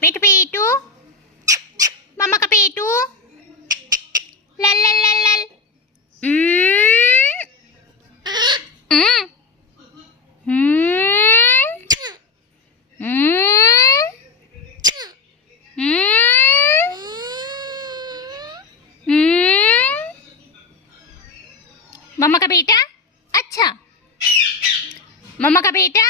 पेटू पेटू, मम्मा का पेटू, लल लल लल लल। हम्म, मम्मा का बेटा, अच्छा मम्मा का बेटा।